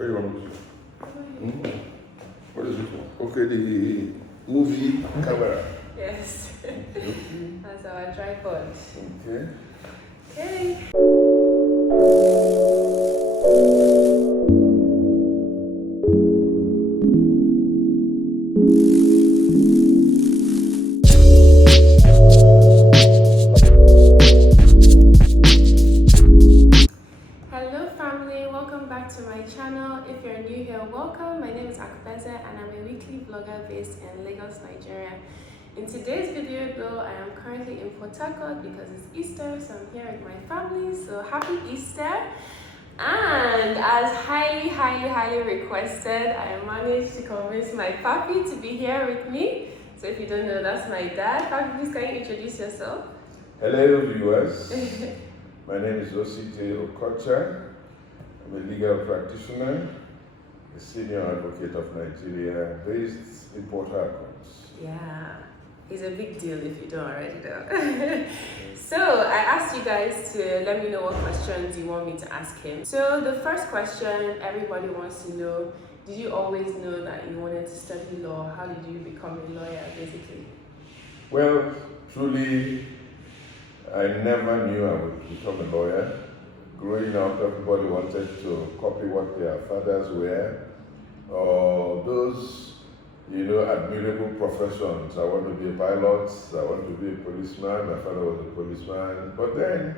Where you want to see? What is it for? Okay, the movie camera. Yes. Okay. That's our tripod. Okay. Okay. Hello family, welcome back to my channel. If you're new here, welcome. My name is Okocha and I'm a weekly vlogger based in Lagos, Nigeria. In today's video though, I am currently in Port Harcourt because it's Easter, so I'm here with my family. So happy Easter! And as highly requested, I managed to convince my papi to be here with me. So if you don't know, that's my dad. Papi, please can you introduce yourself? Hello viewers. My name is O.C.J. Okocha. I'm a legal practitioner, a senior advocate of Nigeria, based in Port Harcourt. Yeah, he's a big deal if you don't already know. So I asked you guys to let me know what questions you want me to ask him. So the first question everybody wants to know, did you always know that you wanted to study law? How did you become a lawyer, basically? Well, truly, I never knew I would become a lawyer. Growing up, everybody wanted to copy what their fathers were, or those, admirable professions. I want to be a pilot, I want to be a policeman, my father was a policeman. But then,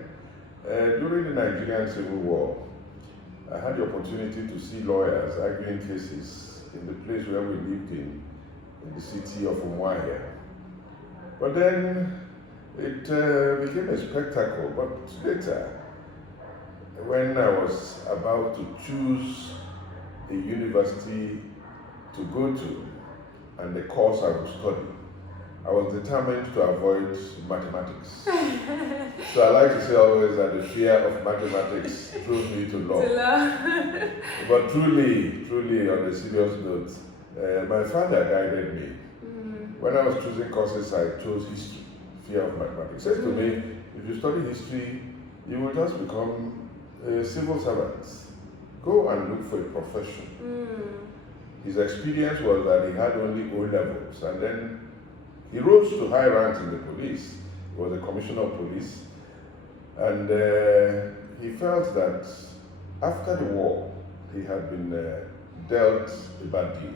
during the Nigerian Civil War, I had the opportunity to see lawyers arguing cases in the place where we lived in the city of Omar. But then, it became a spectacle. But later, when I was about to choose a university to go to and the course I would study, I was determined to avoid mathematics. So I like to say always that the fear of mathematics drove me to law. But truly, on a serious note, my father guided me. When I was choosing courses, I chose history. Fear of mathematics. He said to me, if you study history, you will just become a civil servant. Go and look for a profession. His experience was that he had only O levels, and then he rose to high ranks in the police. He was a commissioner of police, and he felt that after the war, he had been dealt a bad deal.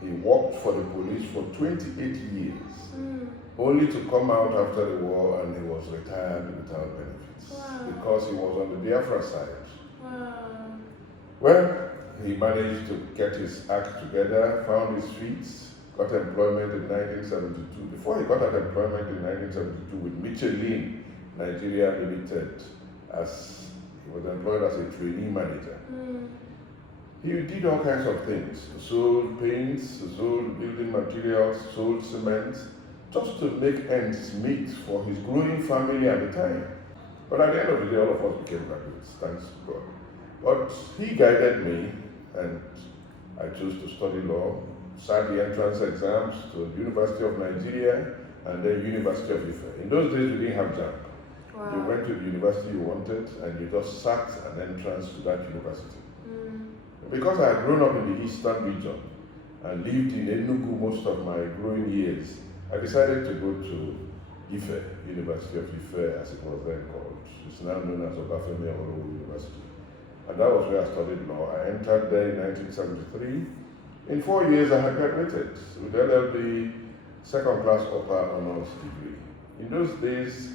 He worked for the police for 28 years. Only to come out after the war and he was retired without benefits. Wow. Because he was on the Biafra side. Wow. Well, he managed to get his act together, found his feet, got employment in 1972. Before he got that employment in 1972 with Michelin Nigeria Limited, as he was employed as a trainee manager. He did all kinds of things. Sold paints, sold building materials, sold cement, just to make ends meet for his growing family at the time. But at the end of the day, all of us became graduates, thanks to God. But he guided me, and I chose to study law, sat the entrance exams to the University of Nigeria, and then University of Ife. In those days, we didn't have JAMB. Wow. You went to the university you wanted, and you just sat an entrance to that university. Because I had grown up in the eastern region and lived in Enugu most of my growing years, I decided to go to Ife, University of Ife, as it was then called. It's now known as Obafemi Awolowo University. And that was where I studied law. I entered there in 1973. In 4 years, I had graduated with LLB, second class upper honors degree. In those days,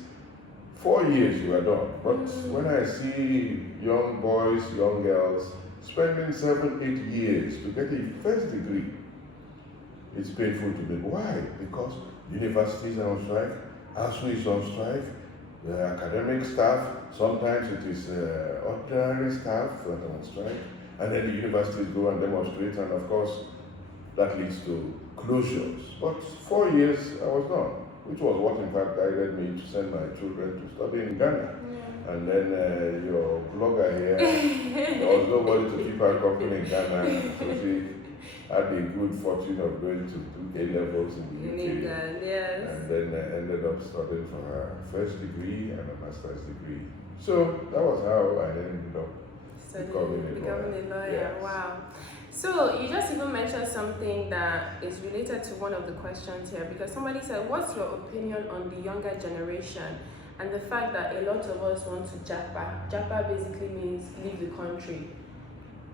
4 years you were done. But when I see young boys, young girls, spending 7-8 years to get a first degree, it's painful to me. Why? Because universities are on strike, ASU is on strike, the academic staff, sometimes it is ordinary staff that are on strike, and then the universities go and demonstrate, and of course, that leads to closures. But 4 years I was done, which was what in fact guided me to send my children to study in Ghana. And then your blogger here, there was nobody to keep her company in Ghana, so she had the good fortune of going to do A-levels in the UK. England, yes. And then ended up studying for her first degree and a master's degree. So that was how I ended up becoming a lawyer. Yes. Wow. So you just even mentioned something that is related to one of the questions here, because somebody said, what's your opinion on the younger generation and the fact that a lot of us want to japa? Japa basically means leave the country.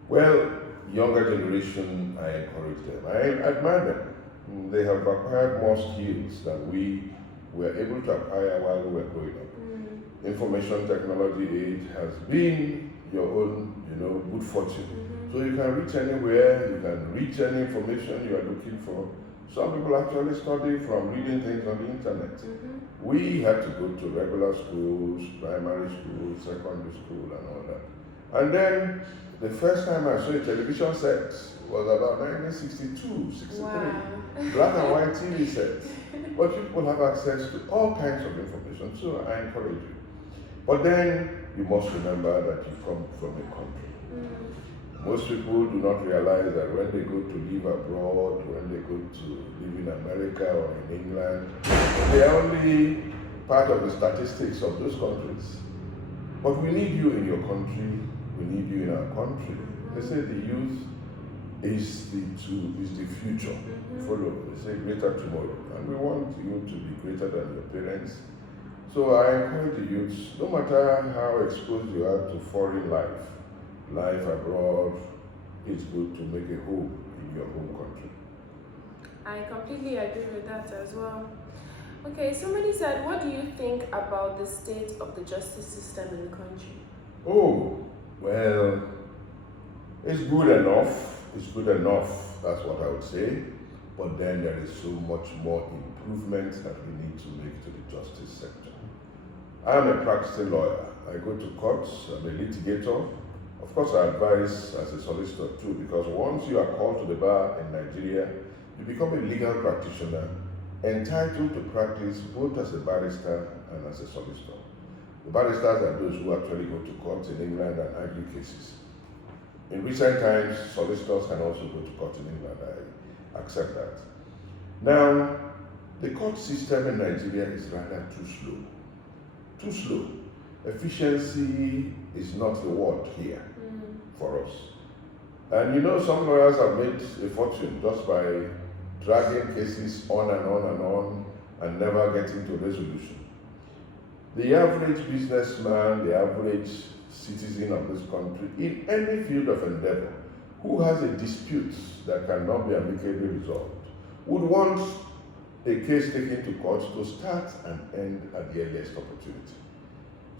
Well, younger generation, I encourage them. I admire them. They have acquired more skills than we were able to acquire while we were growing up. Information technology age has been your own, good fortune. So you can reach anywhere, you can reach any information you are looking for. Some people actually study from reading things on the internet. We had to go to regular schools, primary school, secondary school, and all that. And then the first time I saw a television set was about 1962, 63. Wow. Black and white TV sets. But people have access to all kinds of information, so I encourage you. But then you must remember that you come from a country. Most people do not realize that when they go to live abroad, when they go to live in America or in England, they are only part of the statistics of those countries. But we need you in your country, we need you in our country. They say the youth is the future. Follow, they say greater tomorrow. And we want you to be greater than your parents. So I encourage the youths, no matter how exposed you are to foreign life abroad, it's good to make a home in your home country. I completely agree with that as well. Okay, somebody said, what do you think about the state of the justice system in the country? Oh, well, it's good enough. It's good enough, that's what I would say. But then there is so much more improvement that we need to make to the justice sector. I'm a practicing lawyer. I go to courts, I'm a litigator. Of course, I advise as a solicitor too, because once you are called to the bar in Nigeria, you become a legal practitioner entitled to practice both as a barrister and as a solicitor. The barristers are those who actually go to court in England and argue cases. In recent times, solicitors can also go to court in England. I accept that. Now, the court system in Nigeria is rather too slow. Too slow. Efficiency is not the word here for us. And some lawyers have made a fortune just by dragging cases on and on and on and never getting to resolution. The average businessman, the average citizen of this country, in any field of endeavor, who has a dispute that cannot be amicably resolved, would want a case taken to court to start and end at the earliest opportunity.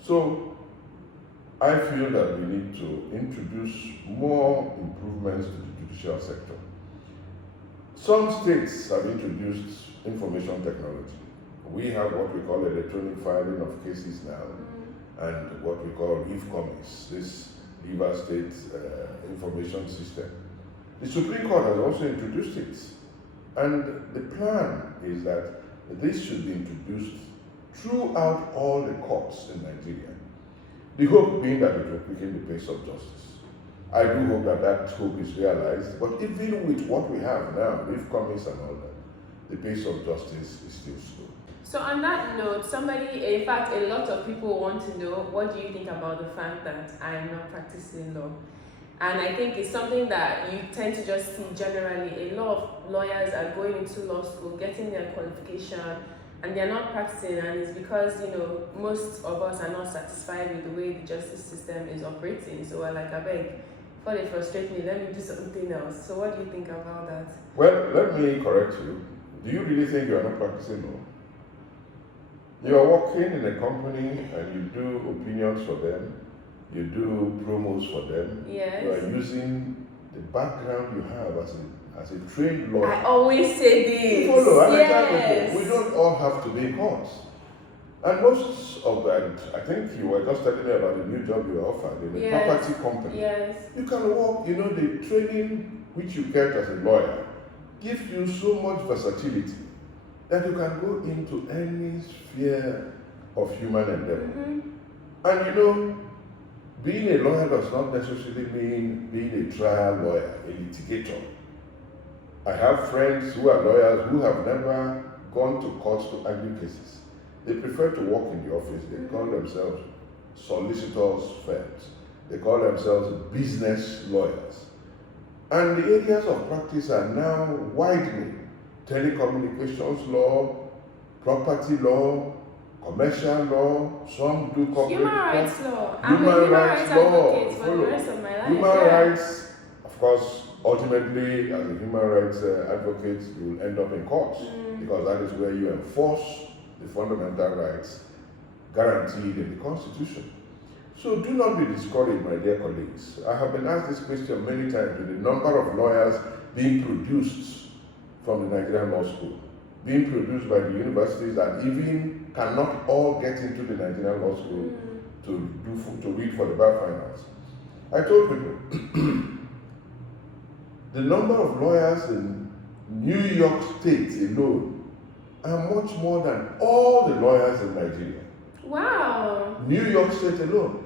So, I feel that we need to introduce more improvements to the judicial sector. Some states have introduced information technology. We have what we call electronic filing of cases now, and what we call RIF-COMIS, this River State Information System. The Supreme Court has also introduced it, and the plan is that this should be introduced throughout all the courts in Nigeria. The hope being that it will quicken the pace of justice. I do hope that that hope is realized, but even with what we have now, RIF-COMIS and all that, the pace of justice is still slow. So on that note, in fact, a lot of people want to know, what do you think about the fact that I am not practicing law? And I think it's something that you tend to just see generally. A lot of lawyers are going into law school, getting their qualification, and they're not practicing, and it's because, most of us are not satisfied with the way the justice system is operating. So we're like, I beg, before they frustrate me, let me do something else. So what do you think about that? Well, let me correct you. Do you really think you are not practicing law? You are working in a company and you do opinions for them, you do promos for them. Yes. You are using the background you have as a trained lawyer. I always say this. You follow, and yes. I tell people, we don't all have to be in courts. And most of that, I think you were just telling me about the new job you were offered in a property company. Yes. You can work, the training which you get as a lawyer gives you so much versatility that you can go into any sphere of human endeavor. And being a lawyer does not necessarily mean being a trial lawyer, a litigator. I have friends who are lawyers who have never gone to court to argue cases. They prefer to work in the office. They call themselves solicitors' firms. They call themselves business lawyers. And the areas of practice are now widening. Telecommunications law, property law, commercial law, some do corporate Human law. rights law. I'm a Human human rights rights law. advocate for the rest of my life. Human rights, of course, ultimately, as a human rights advocate, you will end up in courts because that is where you enforce the fundamental rights guaranteed in the Constitution. So do not be discouraged, my dear colleagues. I have been asked this question many times with the number of lawyers being produced from the Nigerian Law School, being produced by the universities that even cannot all get into the Nigerian Law School to read for the bar finals. I told people, the number of lawyers in New York State alone are much more than all the lawyers in Nigeria. Wow. New York State alone.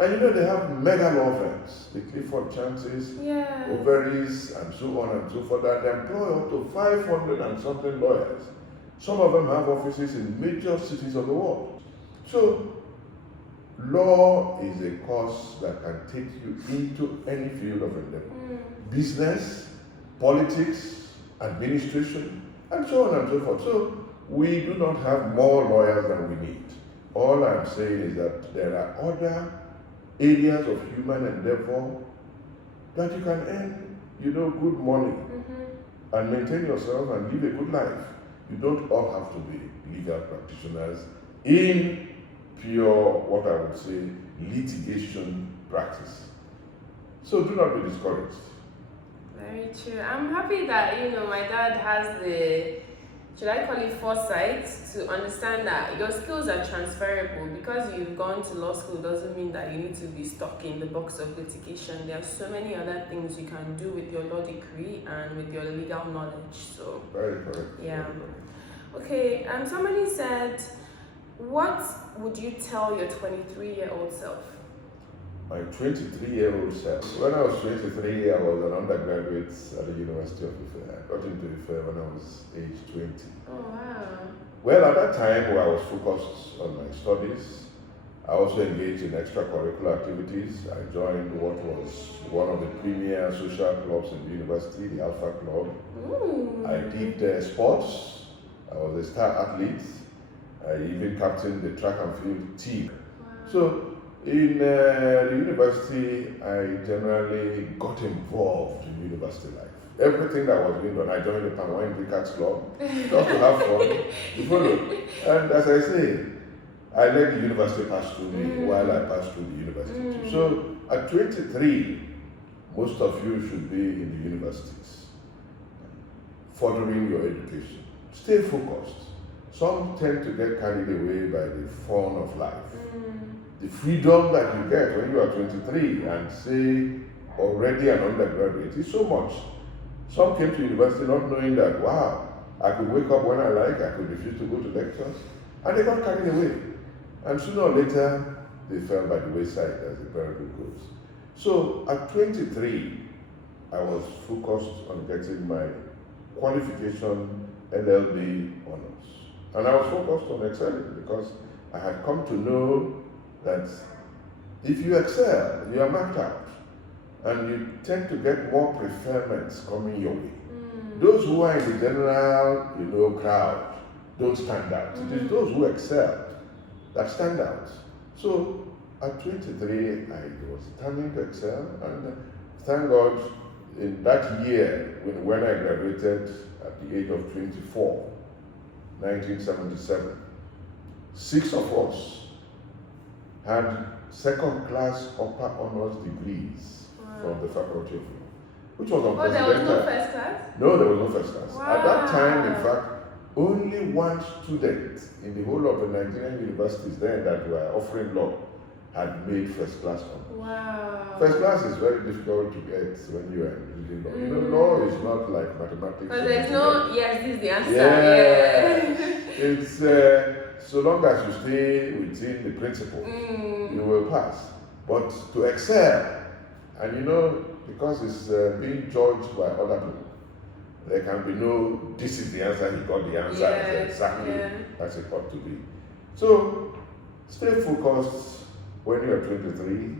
And you know they have mega law firms, the Clifford Chances, Overys, and so on and so forth, and they employ up to 500 and something lawyers. Some of them have offices in major cities of the world. So, law is a course that can take you into any field of endeavor. Business, politics, administration, and so on and so forth. So, we do not have more lawyers than we need. All I'm saying is that there are other areas of human endeavor that you can earn, good money and maintain yourself and live a good life. You don't all have to be legal practitioners in pure, what I would say, litigation practice. So do not be discouraged. Very true. I'm happy that, my dad has the, should I call it foresight, to understand that your skills are transferable. Because you've gone to law school doesn't mean that you need to be stuck in the box of litigation. There are so many other things you can do with your law degree and with your legal knowledge. So Very correct. yeah. Very correct. Okay, somebody said, what would you tell your 23-year-old self? My 23-year-old self. When I was 23, I was an undergraduate at the University of Ife. I got into Ife when I was age 20. Oh, wow. Well, at that time, I was focused on my studies. I also engaged in extracurricular activities. I joined what was one of the premier social clubs in the university, the Alpha Club. Ooh. I did sports. I was a star athlete. I even captained the track and field team. Wow. So, in the university, I generally got involved in university life. Everything that was being done, I joined the Pan Wine Drinkers Club just to have fun. You follow? And as I say, I let the university pass through me while I passed through the university too. So at 23, most of you should be in the universities, furthering your education. Stay focused. Some tend to get carried away by the fun of life. The freedom that you get when you are 23 and say already an undergraduate is so much. Some came to university not knowing that, wow, I could wake up when I like, I could refuse to go to lectures, and they got carried away. And sooner or later, they fell by the wayside, as the parable goes. So at 23, I was focused on getting my qualification LLB honors. And I was focused on excelling because I had come to know that if you excel, you are marked out. And you tend to get more preferments coming your way. Those who are in the general, crowd don't stand out. It is those who excel that stand out. So at 23, I was determined to excel, and thank God, in that year, when I graduated at the age of 24, 1977, 6 of us had second-class upper honors degrees from the Faculty of Law, which was unprecedented. Oh, there was no first class? No, there was no first class. Wow. At that time, in fact, only one student in the whole of the Nigerian universities then that were offering law had made first class honors. Wow. First class is very difficult to get when you are reading law. Law is not like mathematics. Because there's no, yes, this is the answer. Yeah. It's so long as you stay within the principle, you will pass. But to excel, and because it's being judged by other people, there can be no, this is the answer, he got the answer, exactly as it ought to be. So, stay focused when you are 23,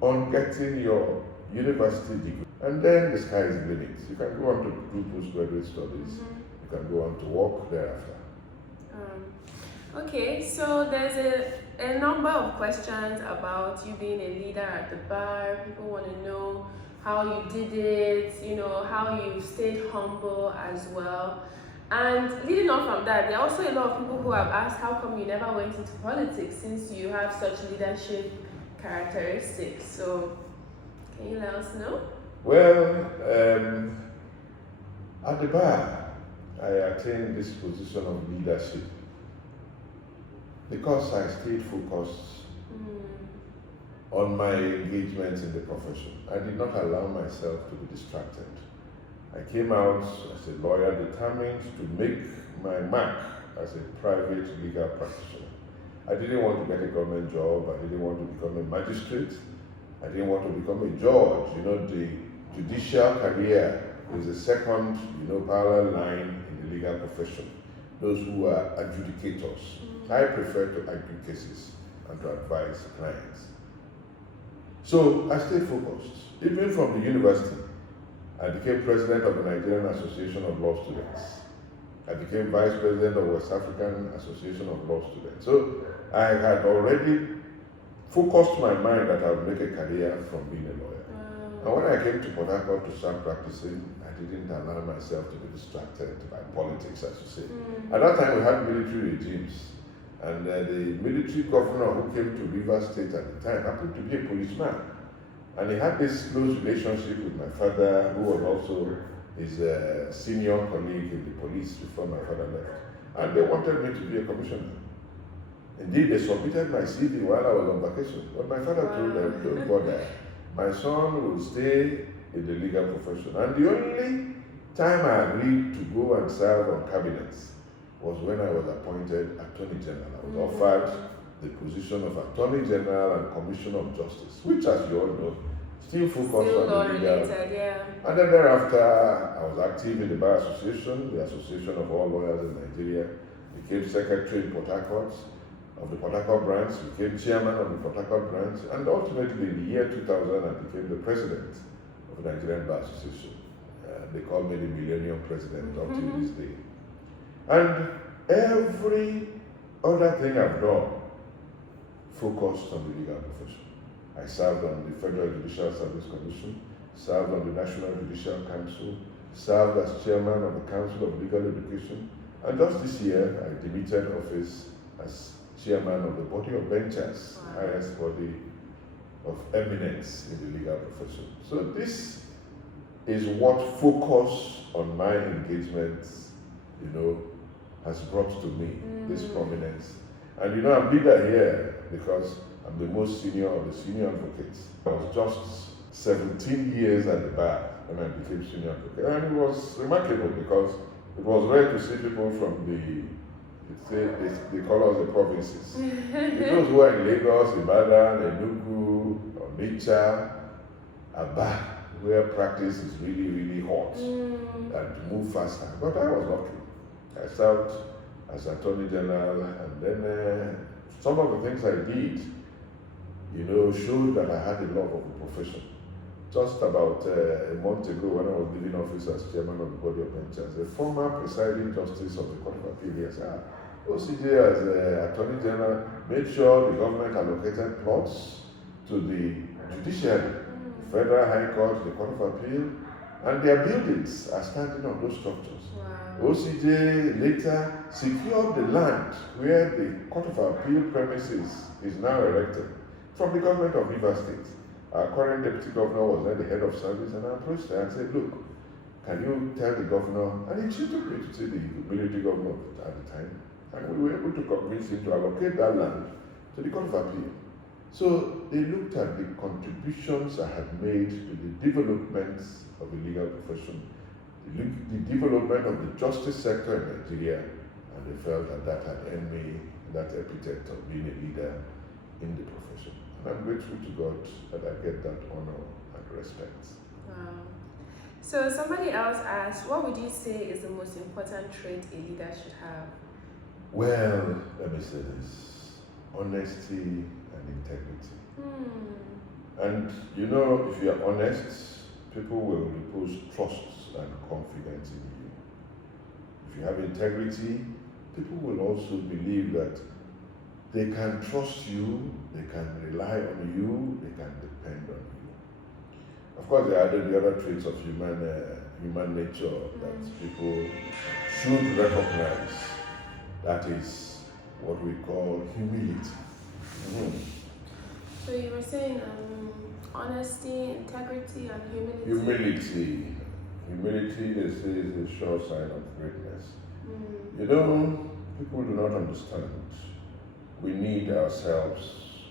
on getting your university degree. And then the sky is the limit. You can go on to do postgraduate studies. You can go on to work thereafter. Okay, so there's a number of questions about you being a leader at the bar. People want to know how you did it, how you stayed humble as well. And leading on from that, there are also a lot of people who have asked how come you never went into politics since you have such leadership characteristics. So can you let us know? Well, at the bar, I attained this position of leadership because I stayed focused on my engagement in the profession. I did not allow myself to be distracted. I came out as a lawyer determined to make my mark as a private legal practitioner. I didn't want to get a government job. I didn't want to become a magistrate. I didn't want to become a judge. The judicial career is the second, parallel line in the legal profession. Those who are adjudicators. I prefer to argue cases and to advise clients. So I stayed focused. Even from the university, I became president of the Nigerian Association of Law Students. I became vice president of West African Association of Law Students. So I had already focused my mind that I would make a career from being a lawyer. And when I came to Port Harcourt to start practicing, I didn't allow myself to be distracted by politics, as you say. At that time, we had military regimes. And the military governor who came to Rivers State at the time happened to be a policeman. And he had this close relationship with my father, who was also his senior colleague in the police before my father left. And they wanted me to be a commissioner. Indeed, they submitted my CV while I was on vacation. But my father told them, don't bother. My son will stay in the legal profession. And the only time I agreed to go and serve on cabinets was when I was appointed Attorney General. I was offered the position of Attorney General and Commissioner of Justice, which, as you all know, still focused on the legal. And then thereafter, I was active in the Bar Association, the Association of All Lawyers in Nigeria, became Secretary in Port Harcourt of the Port Harcourt branch, became Chairman of the Port Harcourt branch, and ultimately in the year 2000, I became the President of the Nigerian Bar Association. They call me the Millennium President up to this day. And every other thing I've done focused on the legal profession. I served on the Federal Judicial Service Commission, served on the National Judicial Council, served as chairman of the Council of Legal Education, and just this year I demitted office as chairman of the Body of Benchers, the highest body of eminence in the legal profession. So this is what focus on my engagements, has brought to me this prominence. And I'm leader here because I'm the most senior of the senior advocates. I was just 17 years at the bar when I became senior advocate. And it was remarkable because it was rare to see people from they call us the provinces. Those who are in Lagos, Ibadan, Enugu, Onitsha, Aba, where practice is really, really hot and move faster. But I was lucky. I served as Attorney General, and then some of the things I did, showed that I had a love of the profession. Just about a month ago, when I was leaving office as chairman of the Body of Benchers, the former presiding justice of the Court of Appeal here said, O.C.J. as Attorney General made sure the government allocated plots to the judiciary, the Federal High Court, the Court of Appeal, and their buildings are standing on those structures. O.C.J. later secured the land where the Court of Appeal premises is now erected from the government of Rivers State. Our current deputy governor was then the head of service, and I approached her and said, look, can you tell the governor? And she took me to see the military governor at the time, and we were able to convince him to allocate that land to the Court of Appeal. So they looked at the contributions I had made to the development of the legal profession, the development of the justice sector in Nigeria, and they felt that had earned me that epithet of being a leader in the profession. And I'm grateful to God that I get that honor and respect. Wow. So somebody else asked, what would you say is the most important trait a leader should have? Well, let me say this. Honesty and integrity. And you know, if you are honest, people will repose trust and confidence in you. If you have integrity, people will also believe that they can trust you, they can rely on you, they can depend on you. Of course, there are the other traits of human nature that people should recognize. That is what we call humility. So you were saying honesty, integrity, and humility. Humility, they say, is a sure sign of greatness. You know, people do not understand. We need ourselves,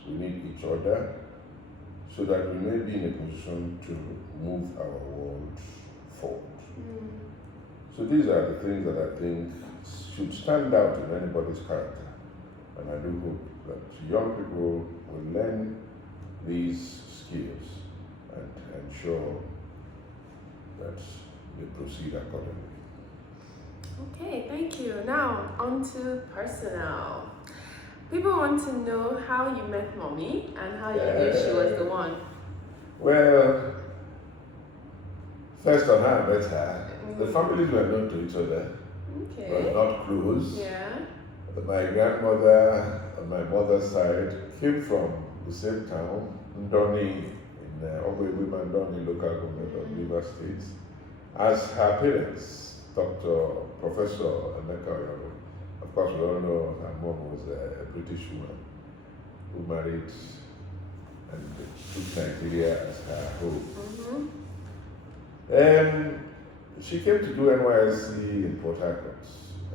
we need each other, so that we may be in a position to move our world forward. So these are the things that I think should stand out in anybody's character. And I do hope that young people will learn these skills and ensure that they proceed accordingly. Okay, thank you. Now, on to personal. People want to know how you met Mommy and how you knew she was the one. Well, first on how I met her, the families were known to each other, but not close. Yeah. My grandmother on my mother's side came from the same town, Ndoni, in Ndoni local government of River State, as her parents, Professor Emeka Oyaro. Of course, we all know her mom was a British woman who married and took Nigeria as her home. She came to do NYSC in Port Harcourt,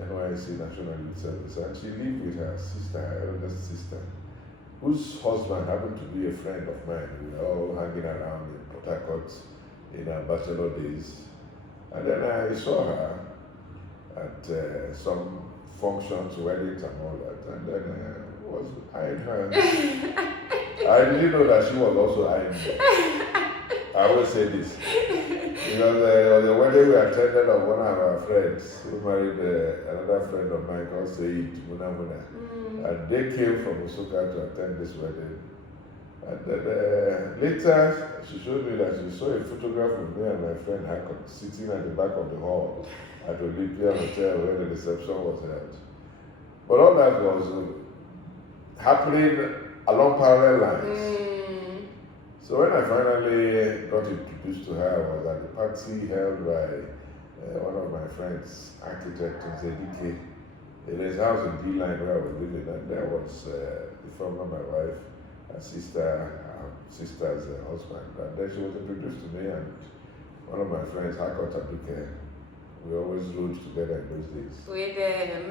NYSC National Youth Service, and she lived with her sister, her eldest sister, whose husband happened to be a friend of mine. We were all hanging around in Port Harcourt in our bachelor days. And then I saw her at some functions, weddings, and all that. And then I was eyeing her. I didn't know that she was also eyeing me. I always say this. Because there was a wedding we attended of one of our friends who married another friend of mine called Said Muna. And they came from Okocha to attend this wedding. And then later, she showed me that she saw a photograph of me and my friend Hakot sitting at the back of the hall at the Olympia Hotel where the reception was held. But all that was happening along parallel lines. So when I finally got introduced to her, I was at the party held by one of my friends, architect in Zedike. In his house in D-Line where I was living, and there was the former my wife, her sister's husband. And then she was introduced to me and one of my friends, Hakot Aduke. We always rode together in those days. With them.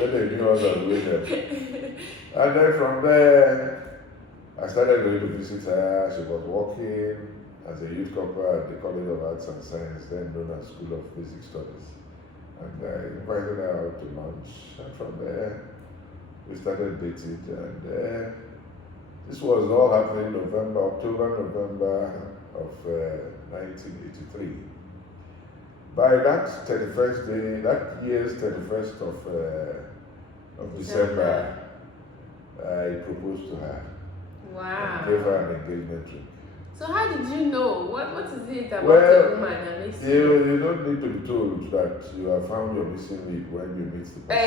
When they knew us, I was with them. And then from there, I started going to visit her. She was working as a youth corporal at the College of Arts and Science, then known as School of Basic Studies. And I invited her out to lunch, and from there, we started dating. And this was all happening October, November of 1983. By that 31st day, that year's 31st of December, I proposed to her. Wow. And gave her an engagement ring. So how did you know? What is it about the woman that makes you don't need to be told that you have found your missing link when you meet the person.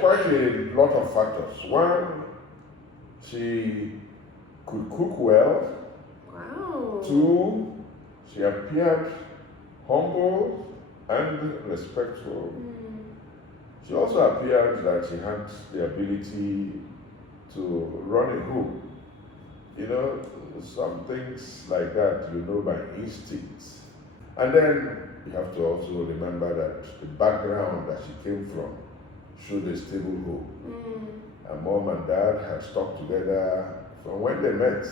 Quite a lot of factors. One, she could cook well. Wow. Two, she appeared humble and respectful. She also appeared that she had the ability to run a home. You know, some things like that you know by instinct. And then you have to also remember that the background that she came from showed a stable home. Her mom and dad had stuck together from when they met,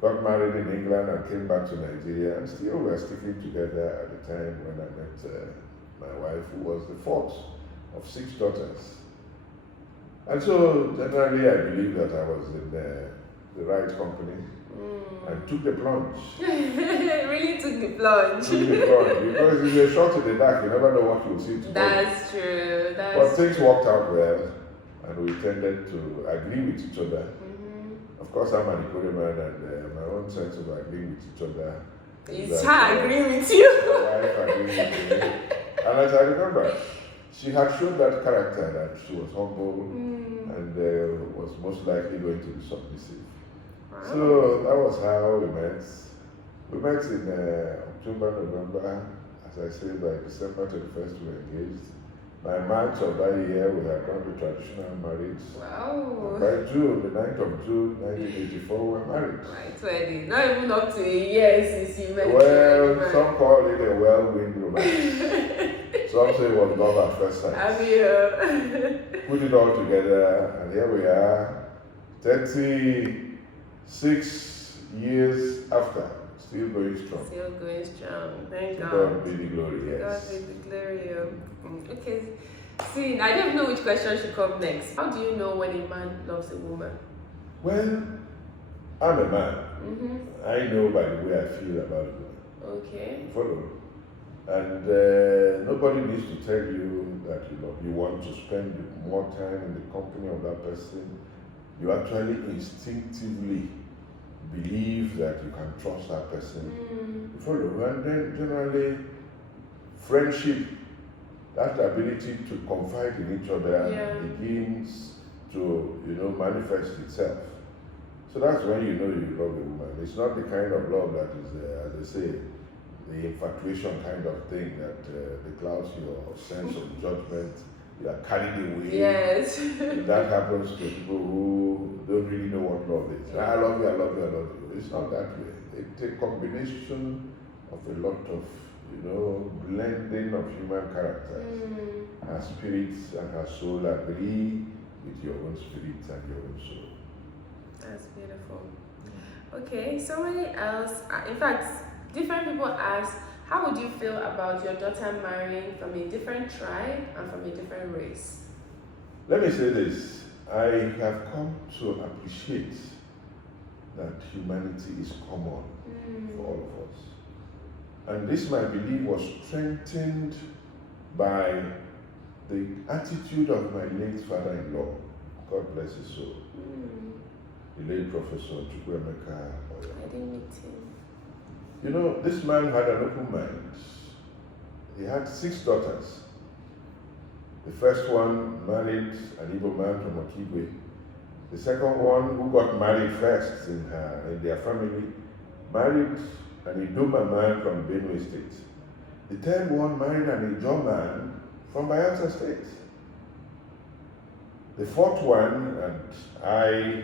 got married in England and came back to Nigeria, and still were sticking together at the time when I met my wife, who was the fourth of 6 daughters. And so generally I believe that I was in the right company and took the plunge. Really took the plunge. Because if you're shot in the dark, you never know what you'll see tomorrow. That's true. But things worked out well, and we tended to agree with each other. Of course, I'm an Ikore man, and my own sense of agreeing with each other. It's her agreeing with you. My wife agreeing with me. And as I remember, she had shown that character that she was humble and was most likely going to be submissive. Wow. So that was how we met. We met in October, November. As I said, by December 21st, we were engaged. By March of that year, we had done the traditional marriage. Wow. And by June, the 9th of June, 1984, we were married. Right, wedding. Not even up to a year since you met. Well, some call it a whirlwind romance. Some say it was love at first sight. Put it all together, and here we are, 36 years after. Still going strong. Still going strong. Thank God. God be the glory, yes. God be the glory. Okay. See, I don't know which question should come next. How do you know when a man loves a woman? Well, I'm a man. I know by the way I feel about a woman. Okay. Follow. And nobody needs to tell you that you want to spend more time in the company of that person. You actually instinctively believe that you can trust that person. Follow. And then generally, friendship, that ability to confide in each other begins to manifest itself. So that's when you know you love a woman. It's not the kind of love that is, as they say, the infatuation kind of thing that clouds your sense of judgment. You are carried away. Yes. That happens to people who don't really know what love is. I love you, I love you, I love you. It's not that way. It's a combination of a lot of, blending of human characters. Her spirit and her soul agree with your own spirit and your own soul. That's beautiful. Okay, somebody else, in fact, different people ask, how would you feel about your daughter marrying from a different tribe and from a different race? Let me say this. I have come to appreciate that humanity is common for all of us. And this, my belief, was strengthened by the attitude of my late father-in-law. God bless his soul. The late Professor Chukwuemeka. I didn't meet him. This man had an open mind. He had 6 daughters. The first one married an Igbo man from Okigwe. The second one, who got married first in their family, married an Idoma man from Benue State. The third one married an Ijaw man from Bayelsa State. The fourth one, and I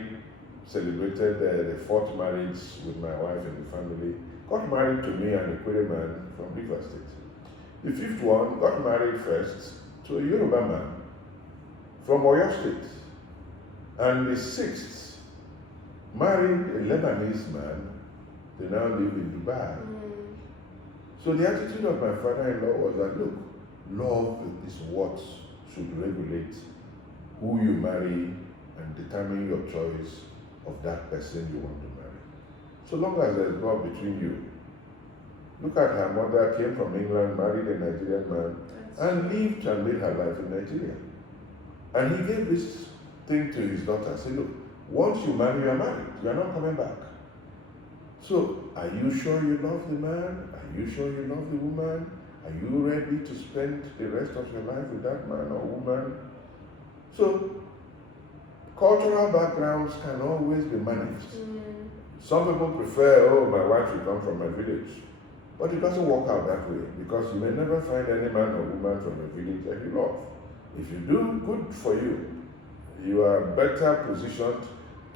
celebrated the 4th marriage with my wife and the family, got married to me, an Ikore man from Rivers State. The 5th one got married first to a Yoruba man from Oyo State. And the 6th married a Lebanese man. They now live in Dubai. So the attitude of my father-in-law was that, look, love is what should regulate who you marry and determine your choice of that person you want to marry. So long as there's love between you. Look at her mother, came from England, married a Nigerian man, and lived and made her life in Nigeria. And he gave this thing to his daughter, say, look, once you marry, you are married. You are not coming back. So, are you sure you love the man? Are you sure you love the woman? Are you ready to spend the rest of your life with that man or woman? So, cultural backgrounds can always be managed. Some people prefer, my wife should come from my village. But it doesn't work out that way, because you may never find any man or woman from a village that you love. If you do, good for you. You are better positioned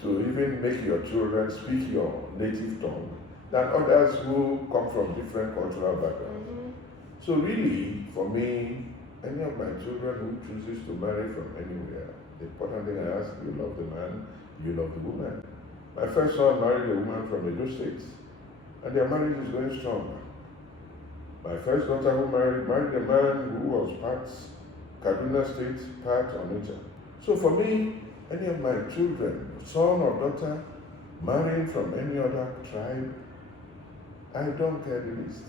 to even make your children speak your native tongue than others who come from different cultural backgrounds. So really, for me, any of my children who chooses to marry from anywhere, the important thing I ask, you love the man, you love the woman. My first son married a woman from Edo State, and their marriage is going strong. My first daughter who married a man who was part Kaduna State, part Onitsha. So for me, any of my children, son or daughter, marrying from any other tribe, I don't care the least.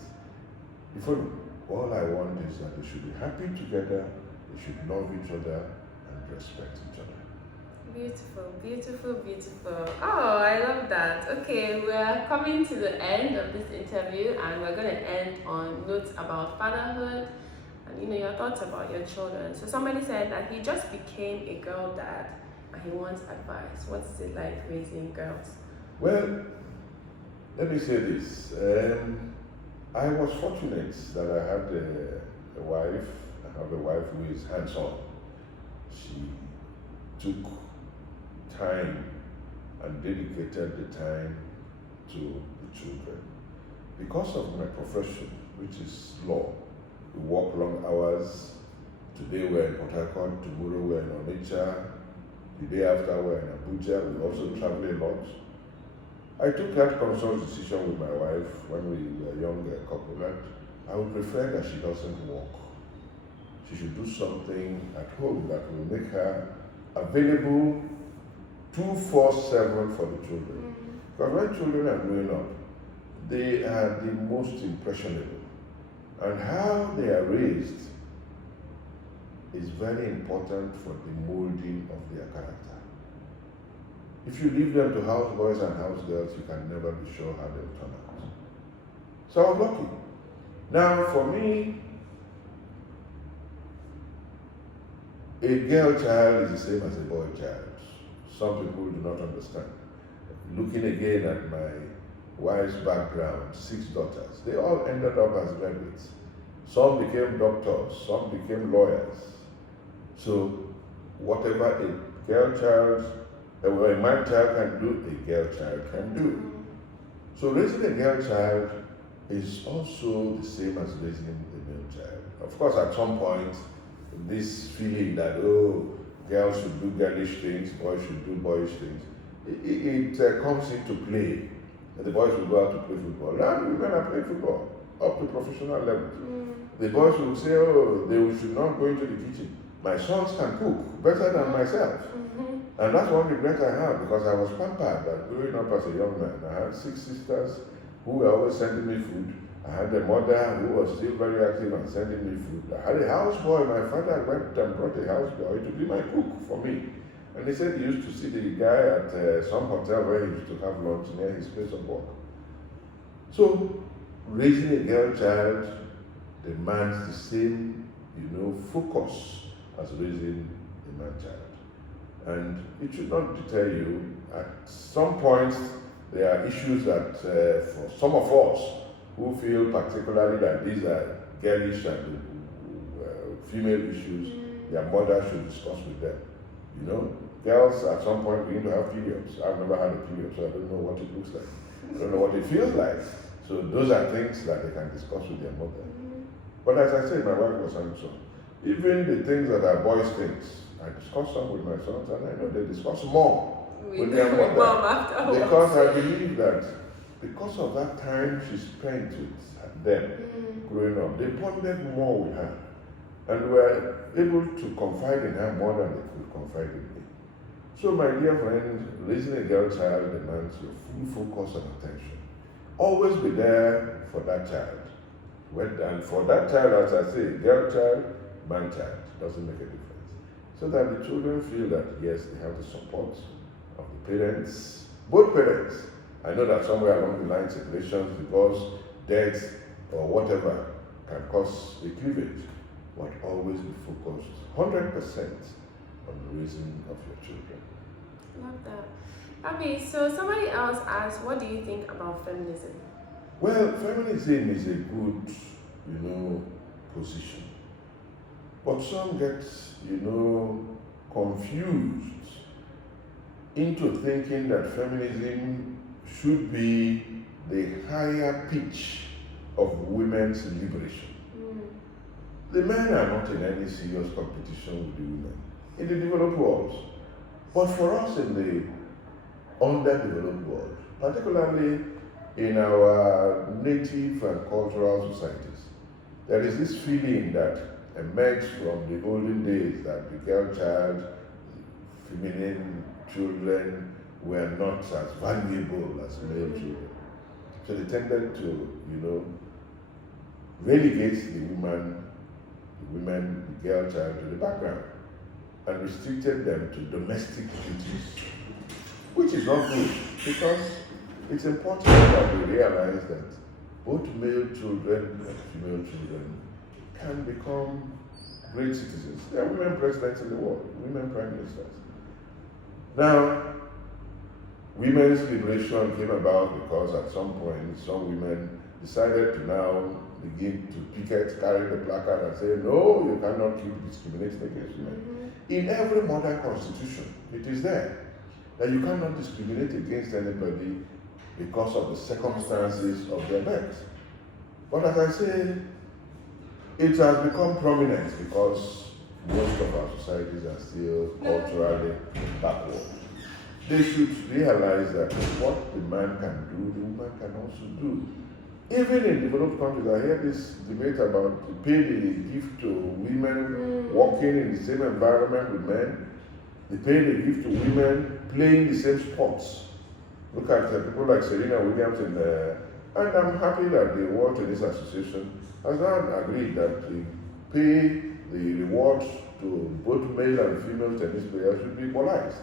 All I want is that they should be happy together, they should love each other, and respect each other. Beautiful, beautiful, beautiful. Oh, I love that. Okay, we're coming to the end of this interview, and we're going to end on notes about fatherhood and your thoughts about your children. So somebody said that he just became a girl dad and he wants advice. What's it like raising girls? Well, let me say this. I was fortunate that I had a wife. I have a wife who is hands-on. She took time and dedicated the time to the children. Because of my profession, which is law, we work long hours. Today we're in Port Harcourt, tomorrow we're in Okocha, the day after we're in Abuja. We also travel a lot. I took that conscious decision with my wife when we were a young couple that I would prefer that she doesn't work. She should do something at home that will make her available 24/7 for the children. Because when children are growing up, they are the most impressionable. And how they are raised is very important for the molding of their character. If you leave them to houseboys and housegirls, you can never be sure how they'll turn out. So I was lucky. Now, for me, a girl child is the same as a boy child. Some people do not understand. Looking again at my wife's background, 6 daughters, they all ended up as graduates. Some became doctors, some became lawyers. So whatever a girl child, a man child can do, a girl child can do. So raising a girl child is also the same as raising a male child. Of course, at some point, this feeling that, oh, girls should do girlish things, boys should do boyish things, it comes into play. The boys will go out to play football. Now the women are playing football up to professional levels. The boys will say, oh, they should not go into the kitchen. My sons can cook better than myself. And that's one regret I have, because I was pampered that growing up as a young man. I had 6 sisters who were always sending me food. I had a mother who was still very active and sending me food. I had a houseboy. My father went and brought a houseboy to be my cook for me. And he said he used to see the guy at some hotel where he used to have lunch near his place of work. So, raising a girl child demands the same, focus as raising a man child. And it should not deter you. At some points, there are issues that for some of us who feel particularly that these are girlish and female issues, their mother should discuss with them. Girls at some point begin to have periods. I've never had a period, so I don't know what it looks like. I don't know what it feels like. So those are things that they can discuss with their mother. But as I said, my wife was handsome. Even the things that are boys' things, I discuss some with my sons, and I know they discuss more with their mother. Because I believe that because of that time she spent with them growing up, they bonded more with her and were able to confide in her more than they could confide in me. So my dear friend, raising a girl child demands your full focus and attention. Always be there for that child. And for that child, as I say, girl child, man child, doesn't make a difference. So that the children feel that, yes, they have the support of the parents, both parents. I know that somewhere along the line, separations, divorce, death, or whatever can cause a cleavage, but always be focused 100% on the raising of your children. Love that. Okay, so somebody else asked, what do you think about feminism? Well, feminism is a good, position. But some get, confused into thinking that feminism should be the higher pitch of women's liberation. The men are not in any serious competition with the women in the developed world. But for us in the underdeveloped world, particularly in our native and cultural societies, there is this feeling that emerged from the olden days that the girl child, feminine children were not as valuable as male children. So they tended to, relegate the girl child to the background. and restricted them to domestic duties, which is not good, because it's important that we realize that both male children and female children can become great citizens. There are women presidents in the world, women prime ministers. Now, women's liberation came about because at some point some women decided to now begin to picket, carry the placard and say, no, you cannot keep discriminating against women. In every modern constitution, it is there that you cannot discriminate against anybody because of the circumstances of their birth. But as I say, it has become prominent because most of our societies are still culturally backward. They should realize that what the man can do, the woman can also do. Even in developed countries, I hear this debate about the pay they give to women working in the same environment with men, the pay they give to women playing the same sports. Look at people like Serena Williams, and I'm happy that the World Tennis Association has now agreed that the pay, the rewards to both male and female tennis players should be equalized.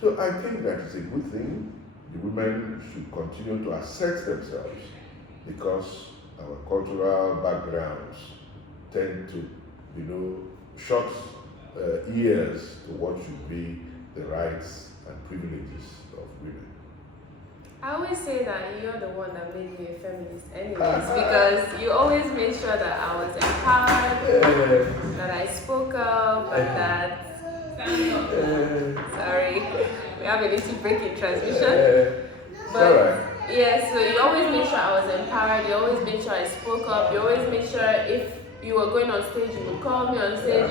So I think that it's a good thing. The women should continue to assert themselves because our cultural backgrounds tend to, short ears to what should be the rights and privileges of women. I always say that you're the one that made me a feminist anyways, because you always made sure that I was empowered, that I spoke up, and that... Sorry, we have a little break in transmission. But yeah, so you always made sure I was empowered, you always made sure I spoke up, you always made sure if you were going on stage, you would call me on stage,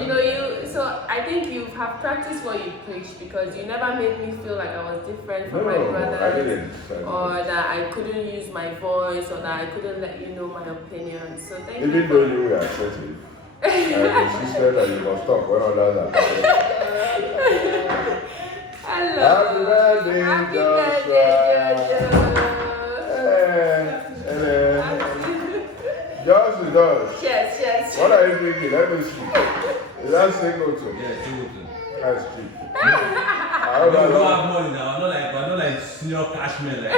so I think you have practiced what you preach, because you never made me feel like I was different from my brothers, or that I couldn't use my voice, or that I couldn't let you know my opinion. So thank you. Even though you were assertive, I insisted that you must talk when others are talking. Happy birthday, Joshua. Josh is Josh. Yes. What are you drinking? Let me see. Is that Singleton? Yeah, Singleton. That's cheap. I don't have money now. I'm not like senior cashman. Let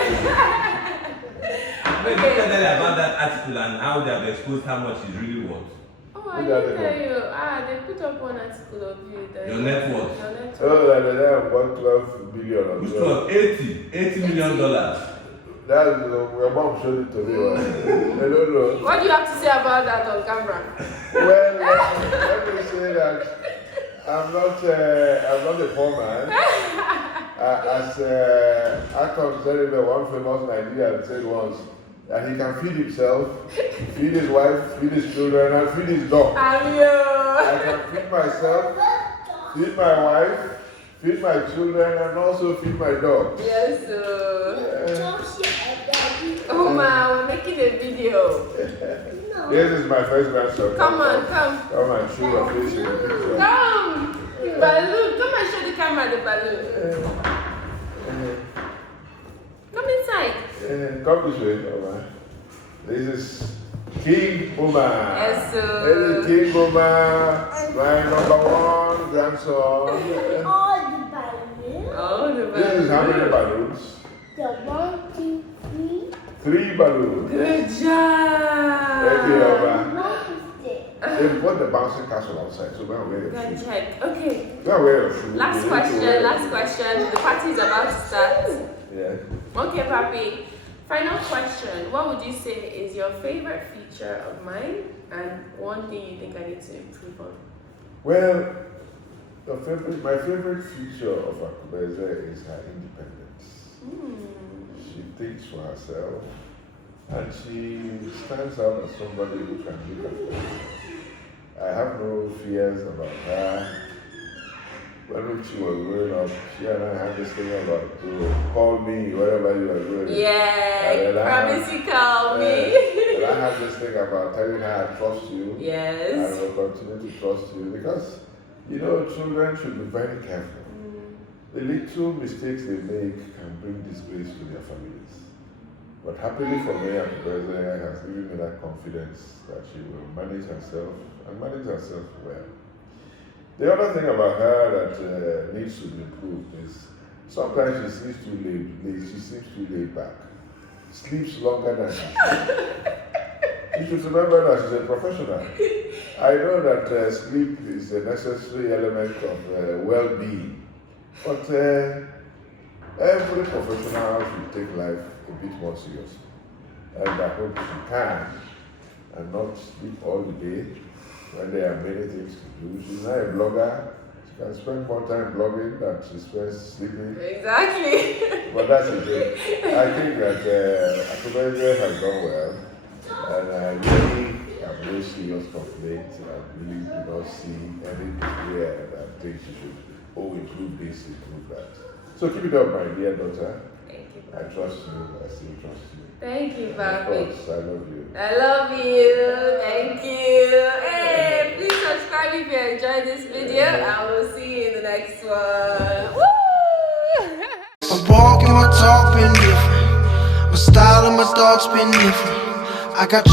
me tell you about that article and how they have exposed how much it's really worth. Oh, I didn't tell you. They put up one article of you. Your net worth. Oh, that they have 112 billion. Which was $80 million. That's your mom showed it to me. I don't know. What do you have to say about that on camera? Well, let me say that I'm not a poor man. As Actor Zeribe, one famous Nigerian, said once, that he can feed himself, feed his wife, feed his children, and feed his dog. I can feed myself, feed my wife, feed my children, and also feed my dog. Yes, Omar, we're making a video. This is my first grandson. Come on. Come and show your face in the picture. Come! Balloon! Come and show the camera the balloon. Come inside. Come this way, Omar. This is King Omar. Yes, sir. This is King Omar, my #1 grandson. All the balloons. This is how many balloons? 1, 2, 3. 3 balloons. Good job. Thank you, Omar. What is this? They put the bouncing castle outside, so go and wear your Go and shoes. check. Okay. Go and wear your shoes. Last question. The party is about to start. Yeah. Okay, Papi. Final question. What would you say is your favorite feature of mine and one thing you think I need to improve on? Well, my favorite feature of Akubeze is her independence. She thinks for herself, and she stands out as somebody who can look after herself. I have no fears about her. When she was growing up, she and I had this thing about to call me wherever you are going. Yeah, promise you call me. And I have this thing about telling her I trust you. Yes. I will continue to trust you because, children should be very careful. The little mistakes they make can bring disgrace to their families. But happily for me, Akubeze has given me that confidence that she will manage herself and manage herself well. The other thing about her that needs to be improved is sometimes she seems too laid back. Sleeps longer than she should. You should remember that she's a professional. I know that sleep is a necessary element of well-being, but every professional should take life a bit more seriously. And I hope she can, and not sleep all the day when there are many things to do. She's not a blogger. She can spend more time blogging than she spends sleeping. Exactly. But that's a joke. I think that Okocha has done well, and I really have no serious complaints. I really do not see anything here that I think she should, improve this, improve that. So keep it up, my dear daughter. Thank you. I trust you. I still trust you. Thank you, Of Papi. course, I love you. I love you. Thank you. Hey, please subscribe if you enjoyed this video. I will see you in the next one. Woo! My walk and my talk been different. My style and my thoughts been different. I got